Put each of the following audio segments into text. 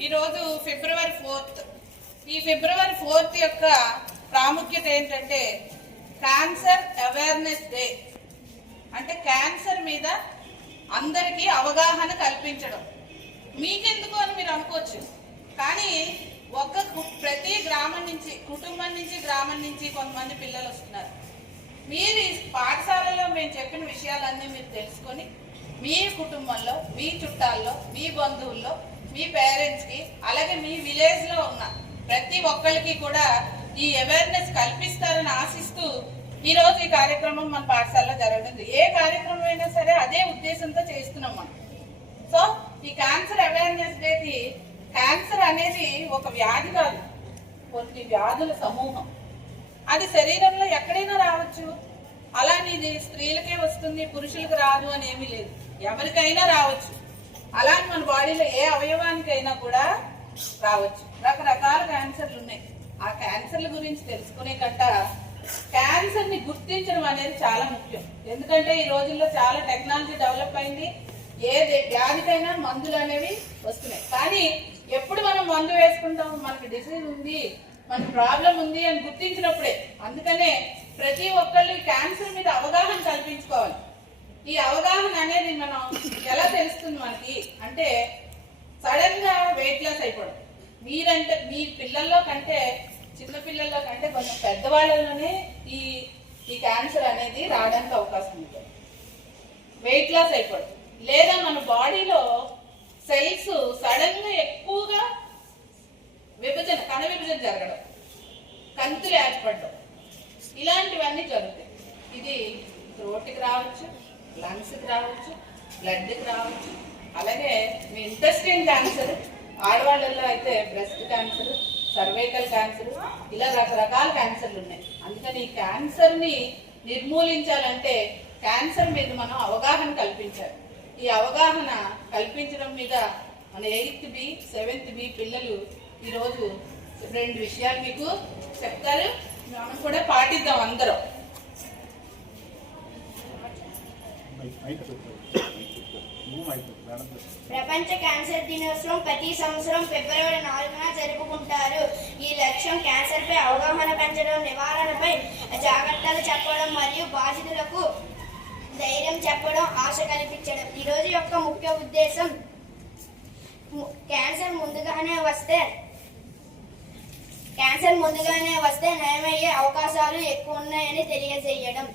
ఈరోజు February fourth. ఈ February fourth యొక్క ప్రాముఖ్యత ఏంటంటే క్యాన్సర్ అవేర్నెస్ డే అంటే క్యాన్సర్ మీద అందరికీ అవగాహన కల్పించడం. మీకెందుకు అని మీరు అనుకోవచ్చు. కానీ ఒక కు- ప్రతి గ్రామం నుంచి కుటుంబం నుంచి గ్రామం నుంచి కొంతమంది పిల్లలు వస్తున్నారు. మీరు ఈ పాఠశాలలో మేము చెప్పిన విషయాలన్నీ మీరు తెలుసుకొని మీ కుటుంబంలో మీ చుట్టాల్లో మీ బంధువుల్లో మీ పేరెంట్స్కి అలాగే మీ విలేజ్లో ఉన్న ప్రతి ఒక్కరికి కూడా ఈ అవేర్నెస్ కల్పిస్తారని ఆశిస్తూ ఈరోజు ఈ కార్యక్రమం మన పాఠశాలలో జరగనుంది. ఏ కార్యక్రమం అయినా సరే అదే ఉద్దేశంతో చేస్తున్నాం మనం. సో ఈ క్యాన్సర్ అవేర్నెస్ డేకి క్యాన్సర్ అనేది ఒక వ్యాధి కాదు. కొన్ని వ్యాధుల సమూహం. అది శరీరంలో ఎక్కడైనా రావచ్చు. అలానే ఇది స్త్రీలకే వస్తుంది పురుషులకు రాదు అని ఏమీ లేదు. ఎవరికైనా రావచ్చు. అలానే మన బాడీలో ఏ అవయవానికైనా కూడా రావచ్చు. రకరకాల క్యాన్సర్లు ఉన్నాయి. ఆ క్యాన్సర్ల గురించి తెలుసుకునే కంట క్యాన్సర్ని గుర్తించడం అనేది చాలా ముఖ్యం. ఎందుకంటే ఈ రోజుల్లో చాలా టెక్నాలజీ డెవలప్ అయింది. ఏ వ్యాధికైనా మందులు అనేవి వస్తున్నాయి. కానీ ఎప్పుడు మనం మందు వేసుకుంటాం? మనకి డిసీజ్ ఉంది మనకి ప్రాబ్లం ఉంది అని గుర్తించినప్పుడే. అందుకనే ప్రతి ఒక్కళ్ళు క్యాన్సర్ మీద అవగాహన కల్పించుకోవాలి. ఈ అవగాహన అనేది మనం ఎలా తెలుస్తుంది మనకి? అంటే సడన్గా వెయిట్ లాస్ అయిపోవడం. మీరంటే మీ పిల్లల్లో కంటే చిన్న పిల్లల్లో కంటే కొంచెం పెద్దవాళ్ళలోనే ఈ ఈ క్యాన్సర్ అనేది రావడానికి అవకాశం ఉంటుంది వెయిట్ లాస్ అయిపోవడం. లేదా మన బాడీలో సెల్స్ సడన్గా ఎక్కువగా విభజన కణ విభజన జరగడం. కంతులు ఏర్పడడం. ఇలాంటివన్నీ జరుగుతాయి. ఇది రోడ్డుకి రావచ్చు లంగ్స్కి రావచ్చు బ్లడ్కి రావచ్చు. అలాగే మీ ఇంటెస్టైన్ క్యాన్సర్ ఆడవాళ్ళల్లో అయితే బ్రెస్ట్ క్యాన్సర్ సర్వైకల్ క్యాన్సర్ ఇలా రకరకాల క్యాన్సర్లు ఉన్నాయి. అందుకని ఈ క్యాన్సర్ని నిర్మూలించాలంటే క్యాన్సర్ మీద మనం అవగాహన కల్పించాలి. ఈ అవగాహన కల్పించడం మీద మన ఎయిత్ బి సెవెంత్ బి పిల్లలు ఈరోజు రెండు విషయాలు మీకు చెప్తారు. మనం కూడా పాటిద్దాం అందరం. ప్రపంచ క్యాన్సర్ దినోత్సవం ప్రతి సంవత్సరం ఫిబ్రవరి నాలుగున జరుపుకుంటారు. ఈ లక్ష్యం క్యాన్సర్ పై అవగాహన పెంచడం నివారణపై జాగ్రత్తలు చెప్పడం మరియు బాధితులకు ధైర్యం చెప్పడం ఆశ కల్పించడం. ఈరోజు యొక్క ముఖ్య ఉద్దేశం క్యాన్సర్ ముందుగానే వస్తే క్యాన్సర్ ముందుగానే వస్తే నయమయ్యే అవకాశాలు ఎక్కువ ఉన్నాయని తెలియజేయడం.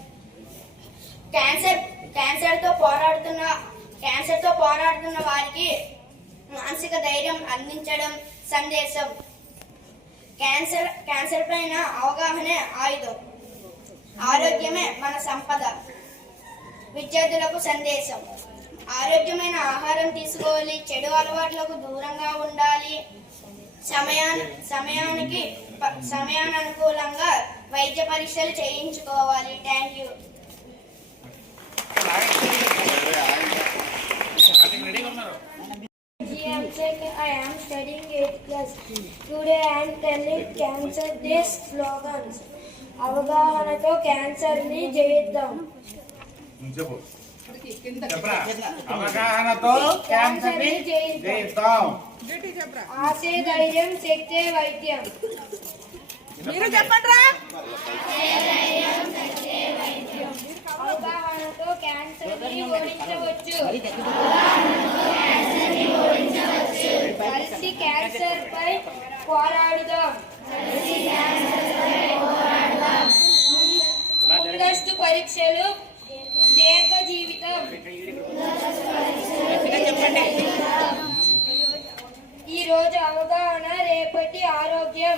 క్యాన్సర్ క్యాన్సర్తో పోరాడుతున్న క్యాన్సర్తో పోరాడుతున్న వారికి మానసిక ధైర్యం అందించడం సందేశం. క్యాన్సర్ క్యాన్సర్ పైన అవగాహనే ఆయుధం. ఆరోగ్యమే మన సంపద. విద్యార్థులకు సందేశం. ఆరోగ్యమైన ఆహారం తీసుకోవాలి చెడు అలవాట్లకు దూరంగా ఉండాలి. సమయా సమయానికి ప- సమయానుకూలంగా వైద్య పరీక్షలు చేయించుకోవాలి. Thank you I am studying 8th class. Today I am telling Cancer Day slogans. అవగాహనతో క్యాన్సర్ ని జయిద్దాం చెప్పు చెప్పరా అవగాహనతో క్యాన్సర్ ని జయిస్తాం ఆశే ధైర్యం శక్తే వైద్యం మీరు చెప్పండి అవగాహనతో క్యాన్సర్ ఓడించవచ్చు కలిసి క్యాన్సర్ పై పోరాడుదాం. ముందస్తు పరీక్షలు దీర్ఘ జీవితం ఈ రోజు అవగాహన రేపటి ఆరోగ్యం.